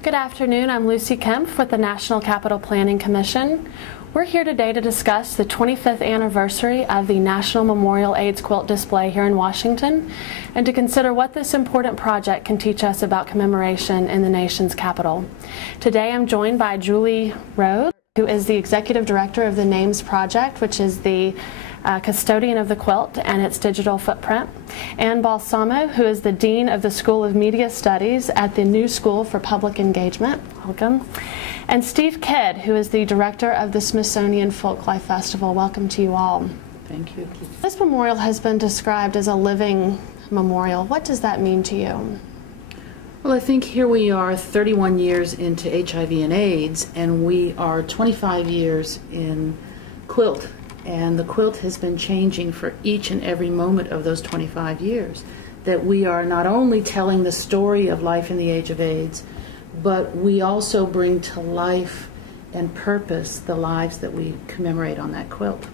Good afternoon. I'm Lucy Kempf with the National Capital Planning Commission. We're here today to discuss the 25th anniversary of the National Memorial AIDS Quilt Display here in Washington, and to consider what this important project can teach us about commemoration in the nation's capital. Today I'm joined by Julie Rhoad, who is the Executive Director of the NAMES Project, which is the custodian of the quilt and its digital footprint, and Balsamo, who is the Dean of the School of Media Studies at the New School for Public Engagement. Welcome. And Steve Kidd, who is the Director of the Smithsonian Folklife Festival. Welcome to you all. Thank you. This memorial has been described as a living memorial. What does that mean to you? Well, I think here we are 31 years into HIV and AIDS, and we are 25 years in quilt. And the quilt has been changing for each and every moment of those 25 years. That we are not only telling the story of life in the age of AIDS, but we also bring to life and purpose the lives that we commemorate on that quilt.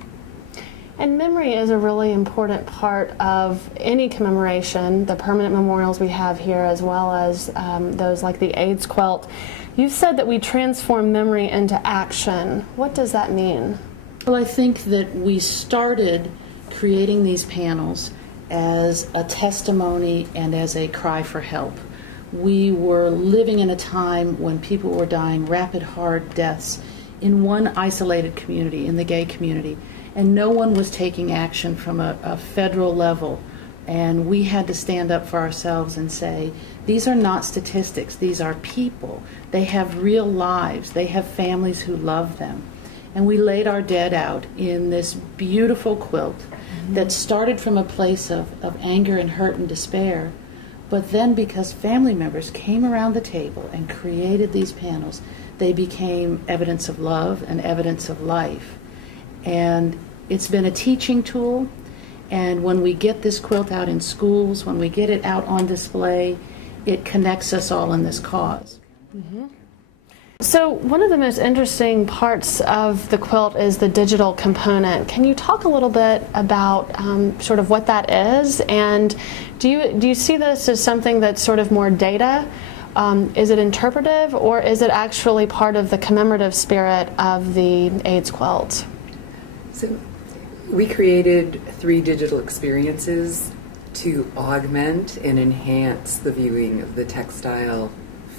And memory is a really important part of any commemoration, the permanent memorials we have here, as well as those like the AIDS quilt. You said that we transform memory into action. What does that mean? Well, I think that we started creating these panels as a testimony and as a cry for help. We were living in a time when people were dying rapid, hard deaths in one isolated community, in the gay community, and no one was taking action from a federal level. And we had to stand up for ourselves and say, these are not statistics, these are people. They have real lives, they have families who love them. And we laid our dead out in this beautiful quilt that started from a place of anger and hurt and despair. But then because family members came around the table and created these panels, they became evidence of love and evidence of life. And it's been a teaching tool. And when we get this quilt out in schools, when we get it out on display, it connects us all in this cause. So one of the most interesting parts of the quilt is the digital component. Can you talk a little bit about sort of what that is? And do you see this as something that's sort of more data? Is it interpretive, or is it actually part of the commemorative spirit of the AIDS quilt? So we created 3 digital experiences to augment and enhance the viewing of the textile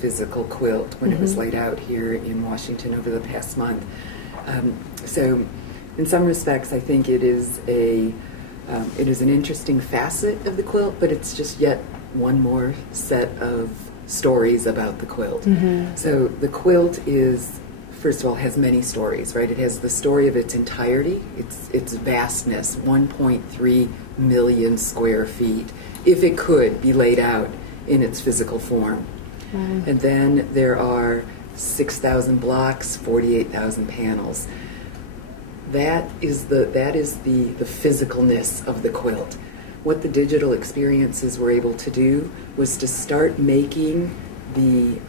physical quilt when it was laid out here in Washington over the past month. So in some respects I think it is an interesting facet of the quilt, but it's just yet one more set of stories about the quilt. So the quilt is, first of all, has many stories, right? It has the story of its entirety, its vastness, 1.3 million square feet, if it could be laid out in its physical form. And then there are 6,000 blocks, 48,000 panels. That is the physicalness of the quilt. What the digital experiences were able to do was to start making the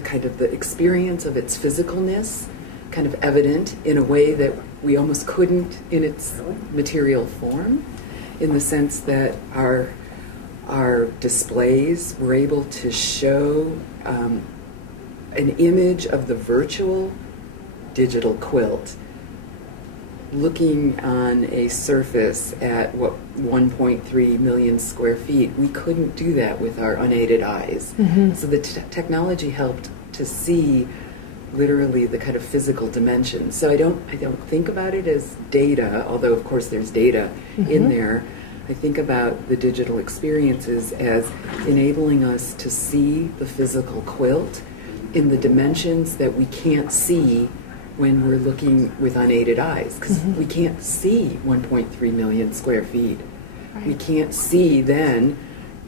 kind of the experience of its physicalness kind of evident in a way that we almost couldn't in its material form, in the sense that our displays were able to show an image of the virtual digital quilt looking on a surface at 1.3 million square feet. We couldn't do that with our unaided eyes. So the technology helped to see literally the kind of physical dimensions. So I don't think about it as data, although of course there's data in there. I think about the digital experiences as enabling us to see the physical quilt in the dimensions that we can't see when we're looking with unaided eyes, because we can't see 1.3 million square feet. Right. We can't see then,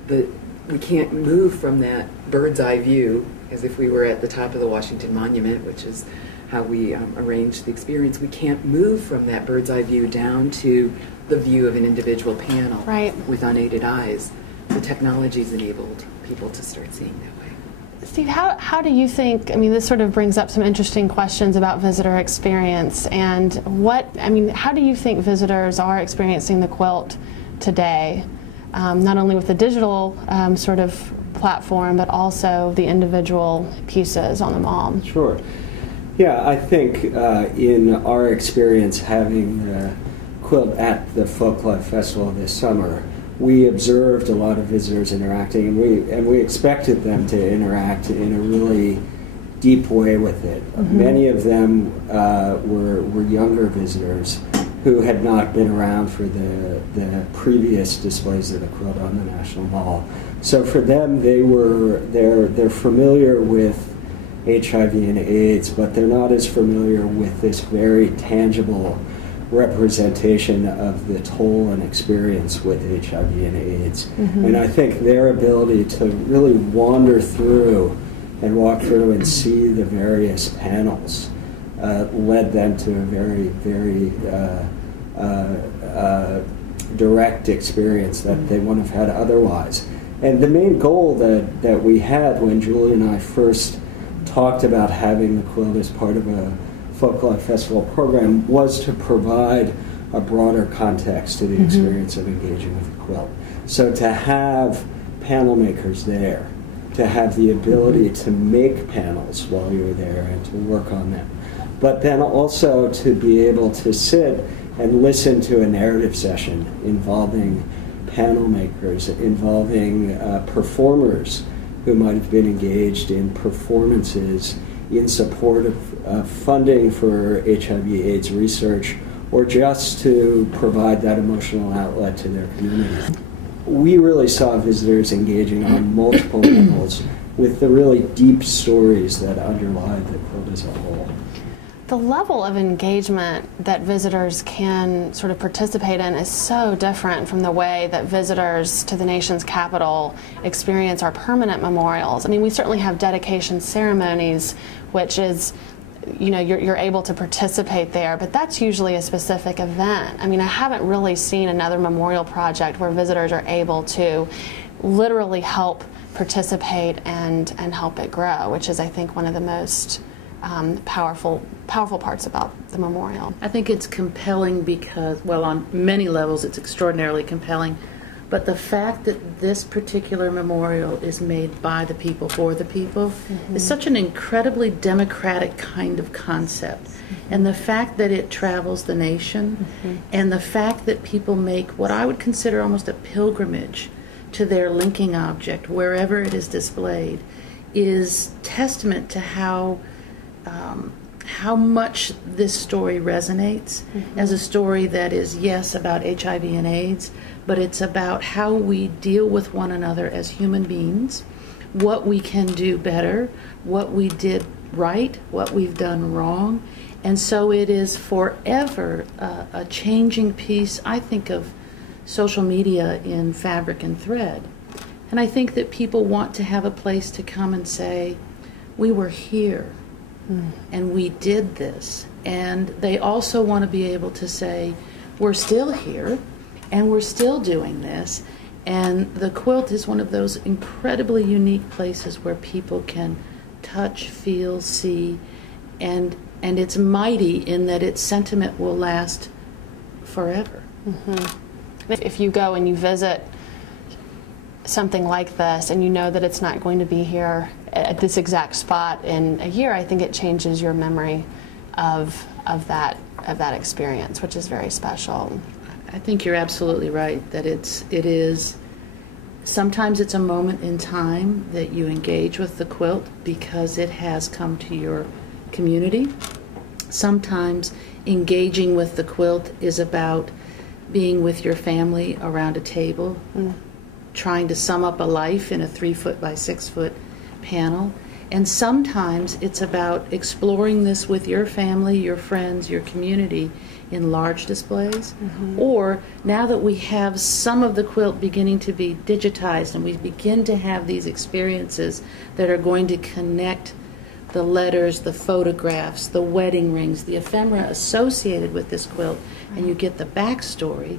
we can't move from that bird's eye view as if we were at the top of the Washington Monument, which is how we arranged the experience. We can't move from that bird's eye view down to the view of an individual panel with unaided eyes. The technology's enabled people to start seeing that way. Steve, how do you think, I mean, this sort of brings up some interesting questions about visitor experience, and how do you think visitors are experiencing the quilt today? Not only with the digital sort of platform, but also the individual pieces on the mall. Sure. Yeah, I think in our experience having the quilt at the Folklife Festival this summer, we observed a lot of visitors interacting, and we expected them to interact in a really deep way with it. Mm-hmm. Many of them were younger visitors who had not been around for the previous displays of the quilt on the National Mall. So for them, they're familiar with HIV and AIDS, but they're not as familiar with this very tangible representation of the toll and experience with HIV and AIDS. Mm-hmm. And I think their ability to really wander through and walk through and see the various panels led them to a very, very direct experience that they wouldn't have had otherwise. And the main goal that we had when Julie and I first talked about having the quilt as part of a Folklife Festival program was to provide a broader context to the mm-hmm. experience of engaging with the quilt. So to have panel makers there, to have the ability to make panels while you're there and to work on them, but then also to be able to sit and listen to a narrative session involving panel makers, involving performers who might have been engaged in performances in support of funding for HIV/AIDS research, or just to provide that emotional outlet to their community. We really saw visitors engaging on multiple levels with the really deep stories that underlie the quilt as a whole. The level of engagement that visitors can sort of participate in is so different from the way that visitors to the nation's capital experience our permanent memorials. I mean, we certainly have dedication ceremonies, which is, you know, you're able to participate there, but that's usually a specific event. I mean, I haven't really seen another memorial project where visitors are able to literally help participate and help it grow, which is, I think, one of the most powerful parts about the memorial. I think it's compelling because, well, on many levels it's extraordinarily compelling, but the fact that this particular memorial is made by the people for the people mm-hmm. is such an incredibly democratic kind of concept. Mm-hmm. And the fact that it travels the nation mm-hmm. and the fact that people make what I would consider almost a pilgrimage to their linking object wherever it is displayed is testament to how much this story resonates mm-hmm. as a story that is, yes, about HIV and AIDS, but it's about how we deal with one another as human beings, what we can do better, what we did right, what we've done wrong. And so it is forever a changing piece, I think, of social media in fabric and thread. And I think that people want to have a place to come and say, we were here. And we did this. And they also want to be able to say, we're still here, and we're still doing this. And the quilt is one of those incredibly unique places where people can touch, feel, see, and it's mighty in that its sentiment will last forever. Mm-hmm. If you go and you visit something like this and you know that it's not going to be here at this exact spot in a year, I think it changes your memory of that experience, which is very special. I think you're absolutely right that it is sometimes it's a moment in time that you engage with the quilt because it has come to your community. Sometimes engaging with the quilt is about being with your family around a table, trying to sum up a life in a 3-foot by 6-foot panel. And sometimes it's about exploring this with your family, your friends, your community in large displays. Mm-hmm. Or now that we have some of the quilt beginning to be digitized and we begin to have these experiences that are going to connect the letters, the photographs, the wedding rings, the ephemera associated with this quilt, and you get the backstory,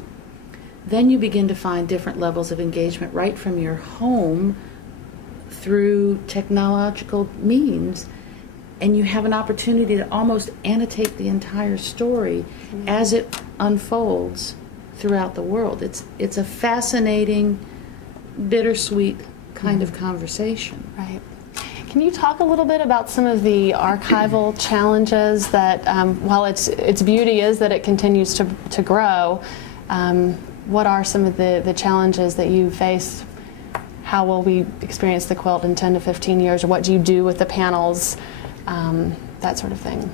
then you begin to find different levels of engagement right from your home through technological means, and you have an opportunity to almost annotate the entire story as it unfolds throughout the world. It's a fascinating, bittersweet kind of conversation. Right. Can you talk a little bit about some of the archival challenges that, while its beauty is that it continues to grow, what are some of the challenges that you face? How will we experience the quilt in 10 to 15 years? Or what do you do with the panels? That sort of thing.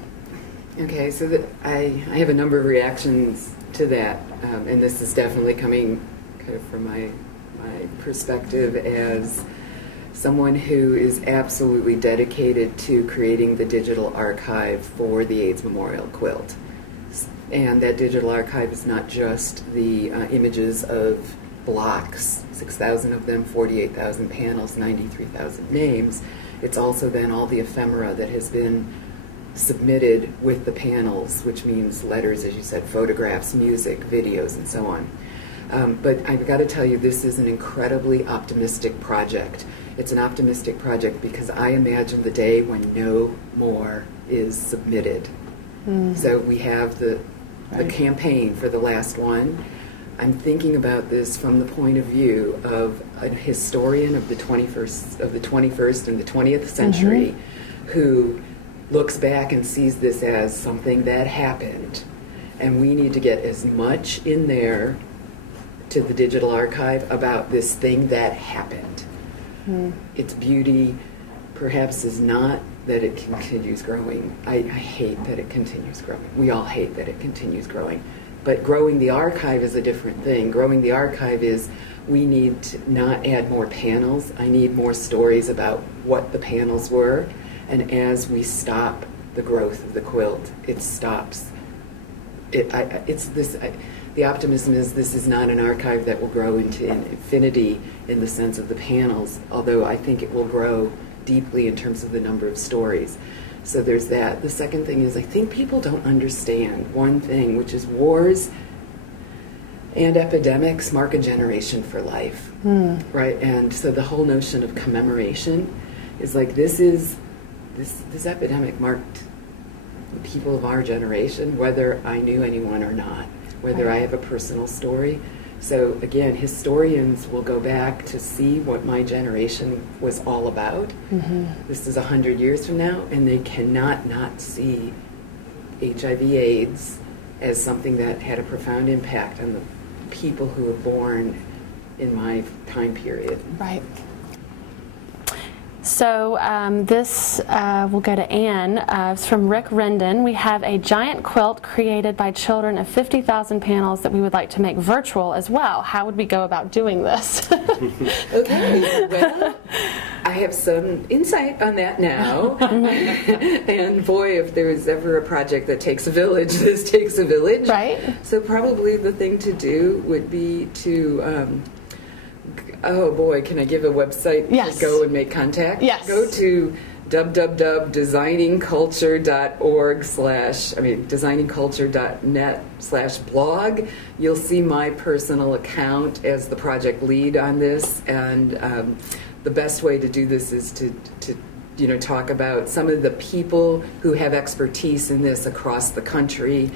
Okay, so I have a number of reactions to that, and this is definitely coming kind of from my perspective as someone who is absolutely dedicated to creating the digital archive for the AIDS Memorial Quilt. And that digital archive is not just the images of blocks, 6,000 of them, 48,000 panels, 93,000 names. It's also then all the ephemera that has been submitted with the panels, which means letters, as you said, photographs, music, videos, and so on. But I've got to tell you, this is an incredibly optimistic project. It's an optimistic project because I imagine the day when no more is submitted. So we have the campaign for the last one. I'm thinking about this from the point of view of a historian of the 21st and the 20th century who looks back and sees this as something that happened, and we need to get as much in there to the digital archive about this thing that happened. Its beauty perhaps is not that it continues growing. I hate that it continues growing. We all hate that it continues growing. But growing the archive is a different thing. Growing the archive is we need to not add more panels. I need more stories about what the panels were. And as we stop the growth of the quilt, it stops. The optimism is this is not an archive that will grow into infinity in the sense of the panels, although I think it will grow deeply in terms of the number of stories. So there's that. The second thing is I think people don't understand one thing, which is wars and epidemics mark a generation for life, right? And so the whole notion of commemoration is like this epidemic marked the people of our generation, whether I knew anyone or not, whether I have a personal story. So again, historians will go back to see what my generation was all about. This is 100 years from now, and they cannot not see HIV/AIDS as something that had a profound impact on the people who were born in my time period. Right. So this will go to Anne. It's from Rick Rendon. We have a giant quilt created by children of 50,000 panels that we would like to make virtual as well. How would we go about doing this? Okay, well, I have some insight on that now. And boy, if there is ever a project that takes a village, this takes a village. Right. So probably the thing to do would be to oh boy, can I give a website Yes. to go and make contact? Yes. Go to designingculture.net/blog. You'll see my personal account as the project lead on this, and the best way to do this is to talk about some of the people who have expertise in this across the country.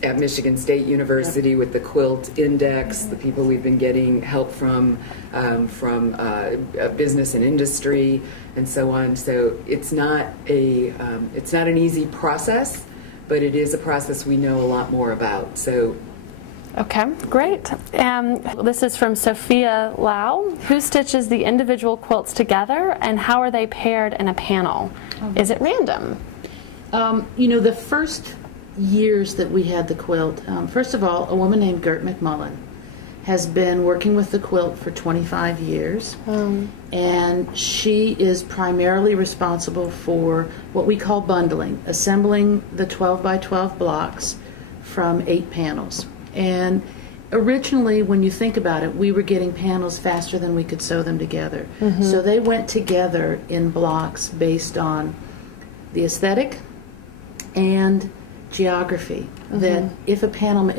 At Michigan State University with the Quilt Index, the people we've been getting help from business and industry, and so on. So it's not an easy process, but it is a process we know a lot more about. So. Okay, great. This is from Sophia Lau. Who stitches the individual quilts together, and how are they paired in a panel? Is it random? The first years that we had the quilt, first of all, a woman named Gert McMullen has been working with the quilt for 25 years, and she is primarily responsible for what we call bundling, assembling the 12 by 12 blocks from 8 panels. And originally, when you think about it, we were getting panels faster than we could sew them together. So they went together in blocks based on the aesthetic and geography. That if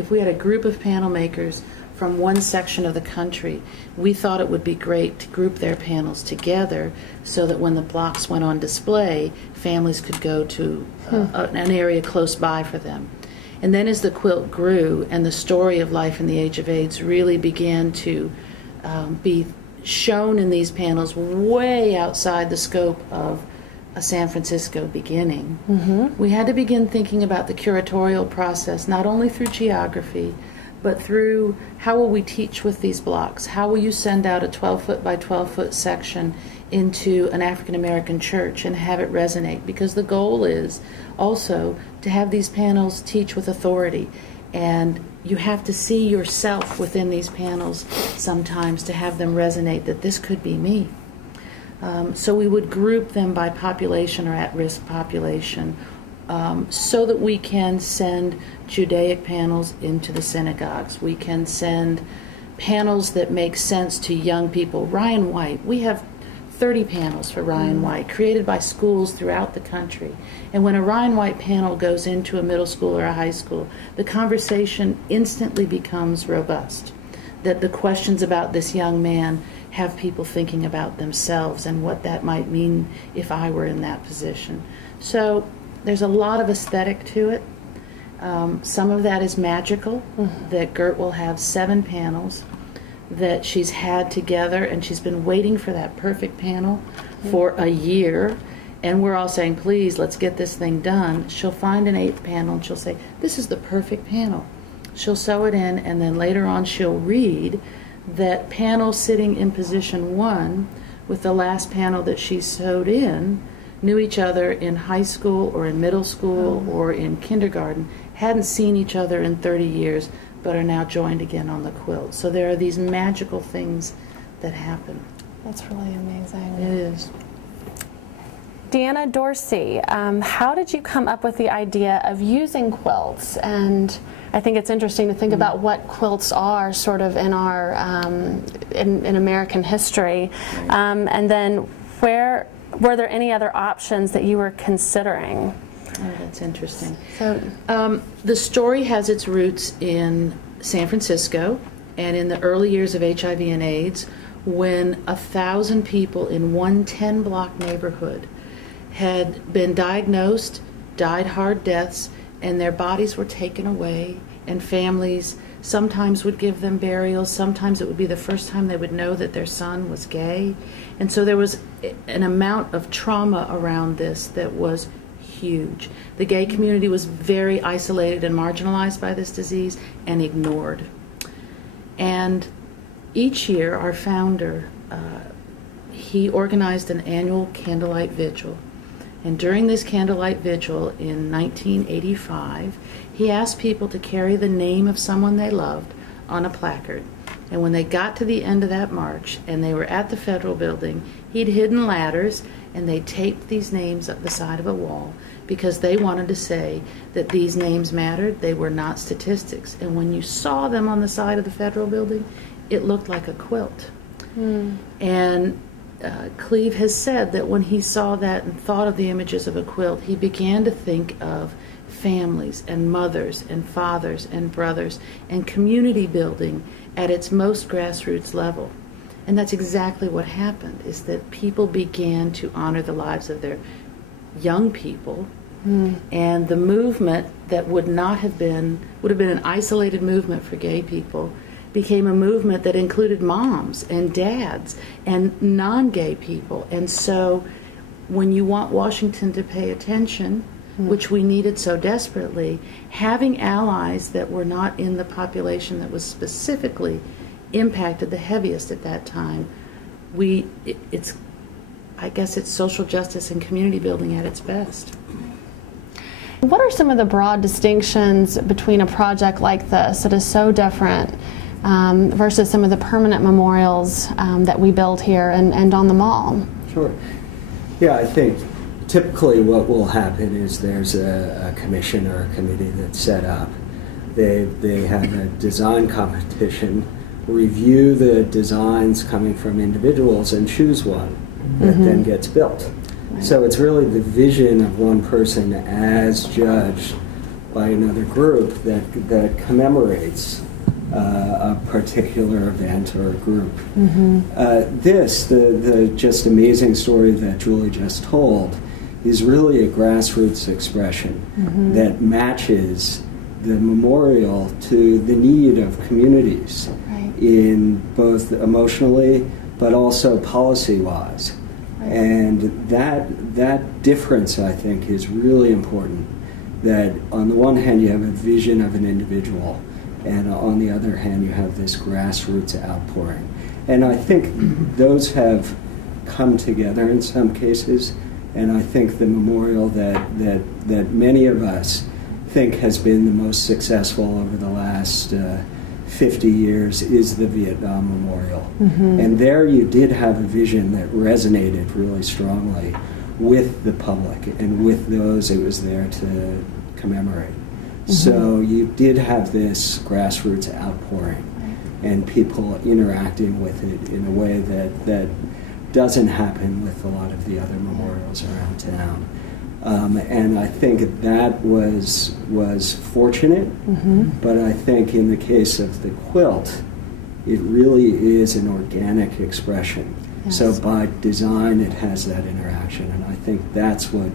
we had a group of panel makers from one section of the country, we thought it would be great to group their panels together so that when the blocks went on display, families could go to an area close by for them. And then as the quilt grew and the story of life in the age of AIDS really began to be shown in these panels way outside the scope of a San Francisco beginning. We had to begin thinking about the curatorial process, not only through geography, but through how will we teach with these blocks? How will you send out a 12-foot by 12-foot section into an African American church and have it resonate? Because the goal is also to have these panels teach with authority, and you have to see yourself within these panels sometimes to have them resonate that this could be me. So we would group them by population or at-risk population, so that we can send Judaic panels into the synagogues. We can send panels that make sense to young people. Ryan White, we have 30 panels for Ryan White, created by schools throughout the country. And when a Ryan White panel goes into a middle school or a high school, the conversation instantly becomes robust. That the questions about this young man have people thinking about themselves and what that might mean if I were in that position. So there's a lot of aesthetic to it. Some of that is magical, that Gert will have 7 panels that she's had together, and she's been waiting for that perfect panel for a year, and we're all saying, please, let's get this thing done. She'll find an 8th panel and she'll say, this is the perfect panel. She'll sew it in, and then later on she'll read that panel sitting in position 1 with the last panel that she sewed in knew each other in high school or in middle school or in kindergarten, hadn't seen each other in 30 years, but are now joined again on the quilt. So there are these magical things that happen. That's really amazing. It is. Deanna Dorsey, how did you come up with the idea of using quilts? And I think it's interesting to think about what quilts are sort of in our, in American history. And then were there any other options that you were considering? Oh, that's interesting. So, the story has its roots in San Francisco and in the early years of HIV and AIDS, when 1,000 people in one 10-block neighborhood had been diagnosed, died hard deaths, and their bodies were taken away, and families sometimes would give them burials, sometimes it would be the first time they would know that their son was gay. And so there was an amount of trauma around this that was huge. The gay community was very isolated and marginalized by this disease and ignored. And each year, our founder, he organized an annual candlelight vigil. And during this candlelight vigil in 1985, he asked people to carry the name of someone they loved on a placard. And when they got to the end of that march and they were at the Federal Building, he'd hidden ladders and they taped these names up the side of a wall because they wanted to say that these names mattered. They were not statistics. And when you saw them on the side of the Federal Building, it looked like a quilt. And Cleve has said that when he saw that and thought of the images of a quilt, he began to think of families and mothers and fathers and brothers and community building at its most grassroots level. And that's exactly what happened, is that people began to honor the lives of their young people. And the movement that would have been an isolated movement for gay people became a movement that included moms and dads and non-gay people. And so when you want Washington to pay attention, which we needed so desperately, having allies that were not in the population that was specifically impacted the heaviest at that time, I guess it's social justice and community building at its best. What are some of the broad distinctions between a project like this that is so different versus some of the permanent memorials that we build here and on the mall? Sure. Yeah, I think typically what will happen is there's a commission or a committee that's set up. They have a design competition, review the designs coming from individuals, and choose one that then gets built. Right. So it's really the vision of one person as judged by another group that commemorates a particular event or a group. The just amazing story that Julie just told is really a grassroots expression that matches the memorial to the need of communities in both emotionally but also policy-wise. And that difference, I think, is really important. That on the one hand, you have a vision of an individual, and on the other hand, you have this grassroots outpouring. And I think those have come together in some cases, and I think the memorial that many of us think has been the most successful over the last 50 years is the Vietnam Memorial. And there you did have a vision that resonated really strongly with the public and with those it was there to commemorate. So you did have this grassroots outpouring and people interacting with it in a way that doesn't happen with a lot of the other memorials around town. And I think that was fortunate, but I think in the case of the quilt, it really is an organic expression. Yes. So by design, it has that interaction, and I think that's what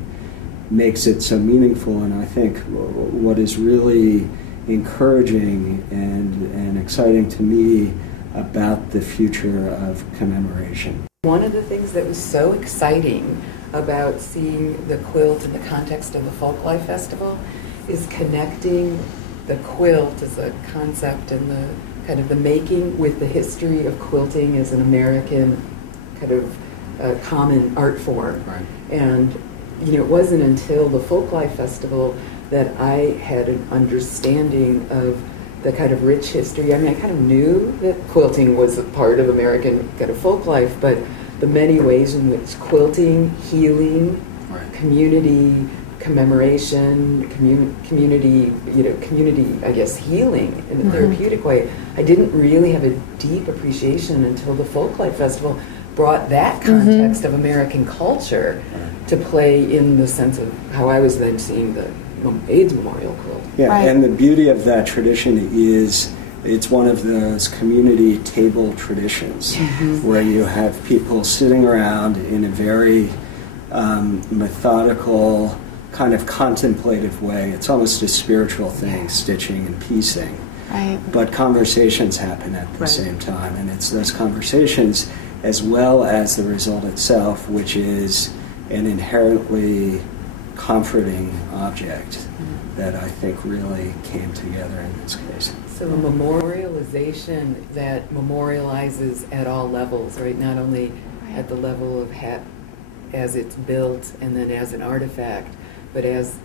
makes it so meaningful, and I think what is really encouraging and exciting to me about the future of commemoration. One of the things that was so exciting about seeing the quilt in the context of the Folklife Festival is connecting the quilt as a concept and the kind of the making with the history of quilting as an American kind of common art form. Right. And it wasn't until the Folklife Festival that I had an understanding of the kind of rich history. I mean, I kind of knew that quilting was a part of American kind of folk life, but the many ways in which quilting, healing, community, commemoration, community, I guess, healing in a therapeutic way, I didn't really have a deep appreciation until the Folklife Festival brought that context of American culture to play in the sense of how I was then seeing the AIDS memorial quilt. Yeah, and the beauty of that tradition is it's one of those community table traditions where you have people sitting around in a very methodical, kind of contemplative way. It's almost a spiritual thing, stitching and piecing. Right. But conversations happen at the same time, and it's those conversations as well as the result itself, which is an inherently comforting object that I think really came together in this case. So a memorialization that memorializes at all levels, right? Not only at the level of as it's built and then as an artifact, but as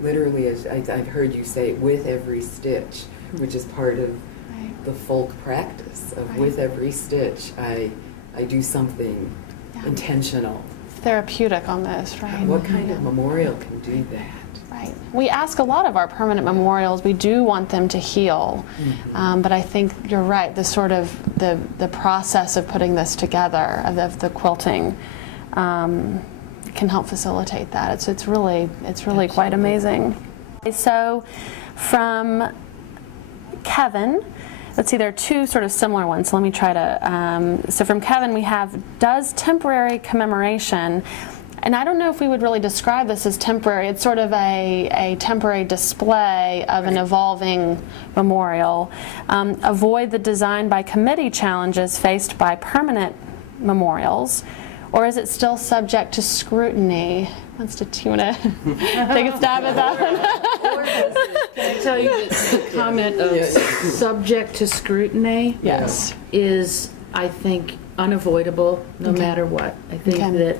literally, as I've heard you say, with every stitch, which is part of the folk practice of with every stitch, I do something intentional. Therapeutic on this, right? What kind of memorial can do that? Right. We ask a lot of our permanent memorials. We do want them to heal, but I think you're right. The sort of the process of putting this together, of the quilting, can help facilitate that. It's really quite amazing. So, from Kevin. Let's see, there are two sort of similar ones, so let me try to, so from Kevin we have, does temporary commemoration, and I don't know if we would really describe this as temporary, it's sort of a temporary display of an evolving memorial, avoid the design by committee challenges faced by permanent memorials, or is it still subject to scrutiny? Do you want to take a stab at that one? Can I tell you that the comment of subject to scrutiny is, I think, unavoidable no matter what. I think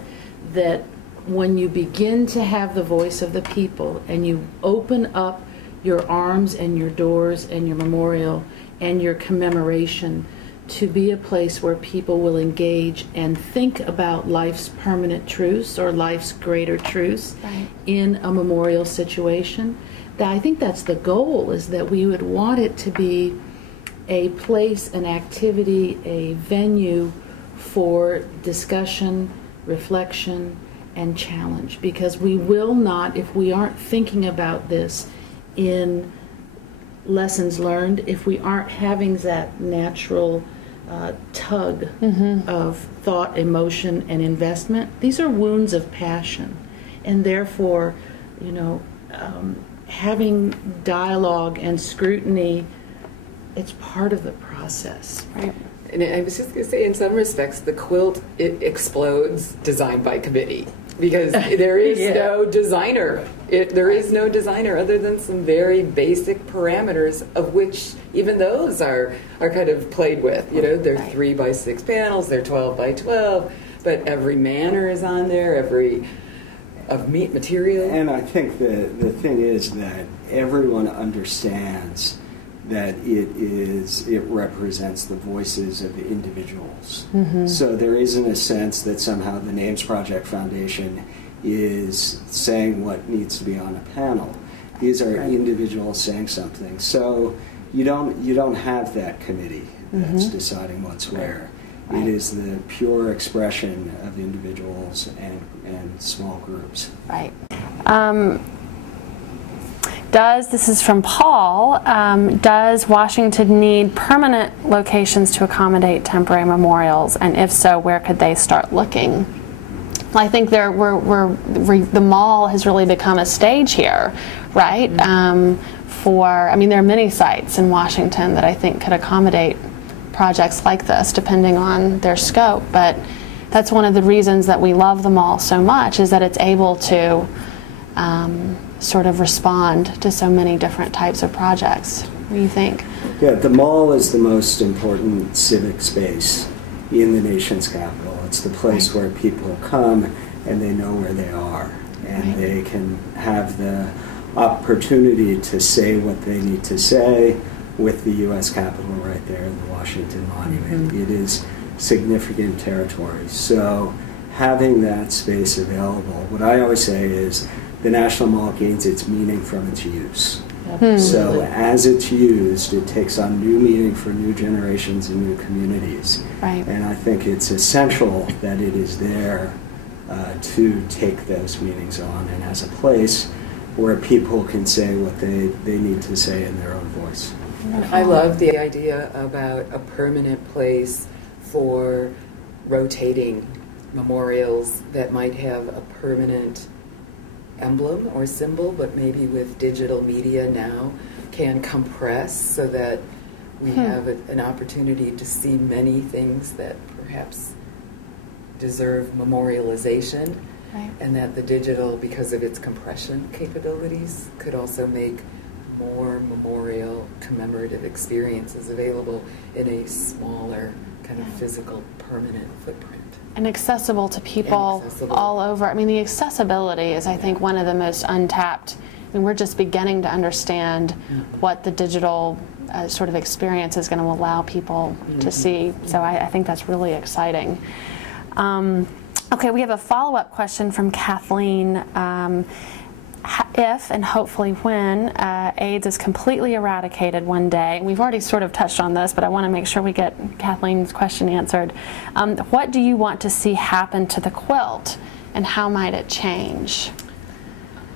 that when you begin to have the voice of the people and you open up your arms and your doors and your memorial and your commemoration to be a place where people will engage and think about life's permanent truths or life's greater truths in a memorial situation, that I think that's the goal, is that we would want it to be a place, an activity, a venue for discussion, reflection, and challenge, because we will not, if we aren't thinking about this in lessons learned, if we aren't having that natural tug of thought, emotion, and investment, these are wounds of passion, and therefore, having dialogue and scrutiny, it's part of the process. Right. And I was just going to say, in some respects, the quilt, it explodes designed by committee. Because there is no designer. There is no designer other than some very basic parameters, of which even those are kind of played with. You know, they're 3 by 6 panels, they're 12 by 12, but every manner is on there, every of meat material. And I think the thing is that everyone understands that it represents the voices of the individuals. Mm-hmm. So there isn't a sense that somehow the Names Project Foundation is saying what needs to be on a panel. These are individuals saying something. So you don't have that committee that's deciding what's where. It is the pure expression of individuals and small groups. Right. This is from Paul, does Washington need permanent locations to accommodate temporary memorials? And if so, where could they start looking? I think the mall has really become a stage here, right? There are many sites in Washington that I think could accommodate projects like this, depending on their scope. But that's one of the reasons that we love the mall so much, is that it's able to sort of respond to so many different types of projects. What do you think? Yeah, the mall is the most important civic space in the nation's capital. It's the place where people come and they know where they are, and they can have the opportunity to say what they need to say with the U.S. Capitol right there in the Washington Monument. It is significant territory. So having that space available, what I always say is the National Mall gains its meaning from its use. So as it's used, it takes on new meaning for new generations and new communities. And I think it's essential that it is there to take those meanings on, and as a place where people can say what they need to say in their own voice. I love the idea about a permanent place for rotating memorials that might have a permanent emblem or symbol, but maybe with digital media now can compress so that we have an opportunity to see many things that perhaps deserve memorialization, and that the digital, because of its compression capabilities, could also make more memorial commemorative experiences available in a smaller kind of physical permanent footprint. And accessible to people all over. I mean, the accessibility is, I think, one of the most untapped. I mean, we're just beginning to understand what the digital sort of experience is going to allow people to see. So I think that's really exciting. Okay, we have a follow-up question from Kathleen. If, and hopefully when, AIDS is completely eradicated one day, we've already sort of touched on this, but I want to make sure we get Kathleen's question answered. What do you want to see happen to the quilt, and how might it change?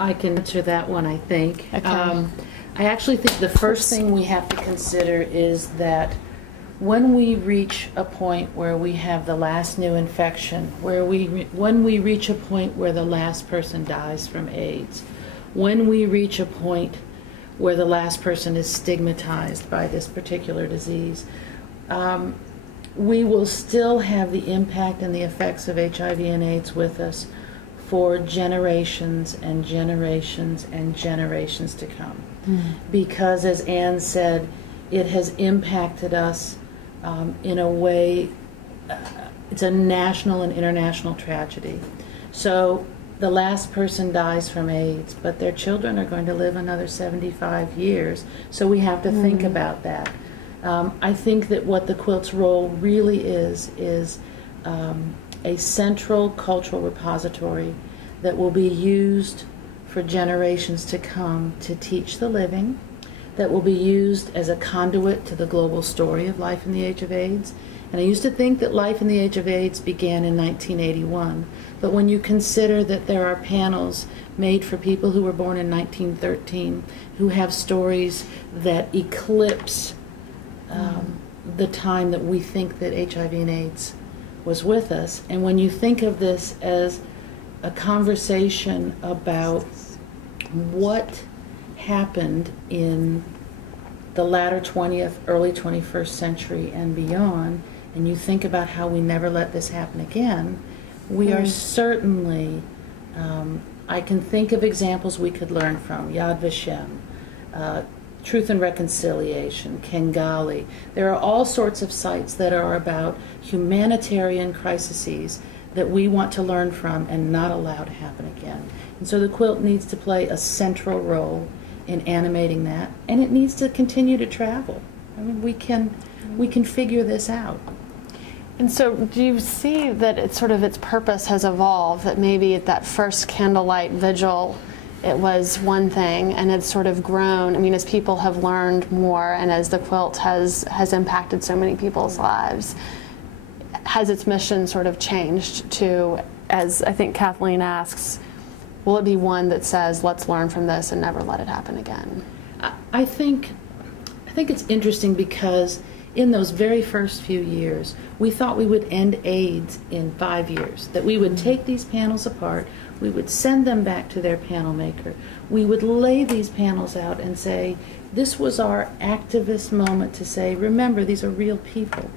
I can answer that one, I think. Okay. I actually think the first thing we have to consider is that when we reach a point where we have the last new infection, when we reach a point where the last person dies from AIDS, when we reach a point where the last person is stigmatized by this particular disease, we will still have the impact and the effects of HIV and AIDS with us for generations and generations and generations to come. Because, as Anne said, it has impacted us in a way, it's a national and international tragedy. So the last person dies from AIDS, but their children are going to live another 75 years. So we have to think about that. I think that what the quilt's role really is a central cultural repository that will be used for generations to come to teach the living, that will be used as a conduit to the global story of life in the age of AIDS. And I used to think that life in the age of AIDS began in 1981. But when you consider that there are panels made for people who were born in 1913, who have stories that eclipse the time that we think that HIV and AIDS was with us, and when you think of this as a conversation about what happened in the latter 20th, early 21st century and beyond, and you think about how we never let this happen again, we are certainly, I can think of examples we could learn from, Yad Vashem, Truth and Reconciliation, Kengali. There are all sorts of sites that are about humanitarian crises that we want to learn from and not allow to happen again. And so the quilt needs to play a central role in animating that, and it needs to continue to travel. I mean, we can figure this out. And so do you see that it's sort of its purpose has evolved, that maybe at that first candlelight vigil it was one thing and it's sort of grown, I mean, as people have learned more and as the quilt has impacted so many people's lives, has its mission sort of changed to, as I think Kathleen asks, will it be one that says, let's learn from this and never let it happen again? I think it's interesting because in those very first few years, we thought we would end AIDS in 5 years, that we would take these panels apart, we would send them back to their panel maker, we would lay these panels out and say, this was our activist moment to say, remember, these are real people.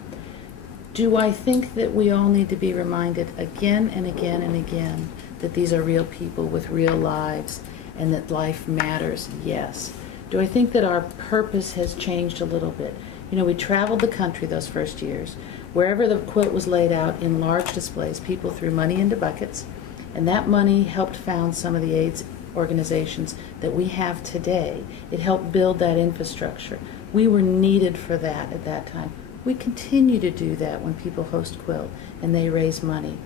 Do I think that we all need to be reminded again and again and again that these are real people with real lives and that life matters? Yes. Do I think that our purpose has changed a little bit? You know, we traveled the country those first years. Wherever the quilt was laid out in large displays, people threw money into buckets, and that money helped found some of the AIDS organizations that we have today. It helped build that infrastructure. We were needed for that at that time. We continue to do that when people host quilt and they raise money.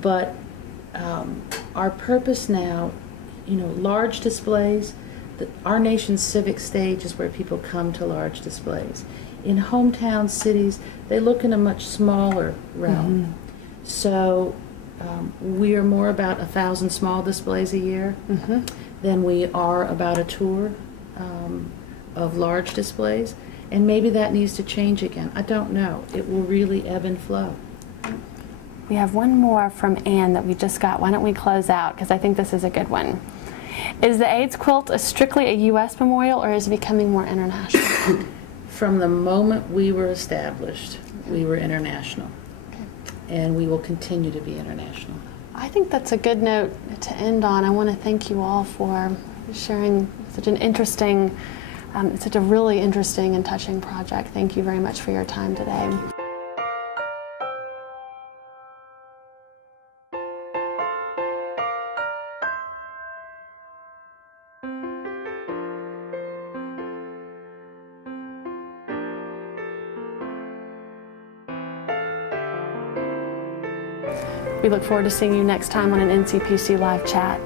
But our purpose now, you know, large displays, our nation's civic stage is where people come to large displays. In hometown cities, they look in a much smaller realm. So we are more about 1,000 small displays a year than we are about a tour of large displays. And maybe that needs to change again. I don't know. It will really ebb and flow. We have one more from Anne that we just got. Why don't we close out, because I think this is a good one. Is the AIDS quilt strictly a U.S. memorial, or is it becoming more international? From the moment we were established, we were international. Okay. And we will continue to be international. I think that's a good note to end on. I want to thank you all for sharing such an interesting, such a really interesting and touching project. Thank you very much for your time today. We look forward to seeing you next time on an NCPC Live Chat.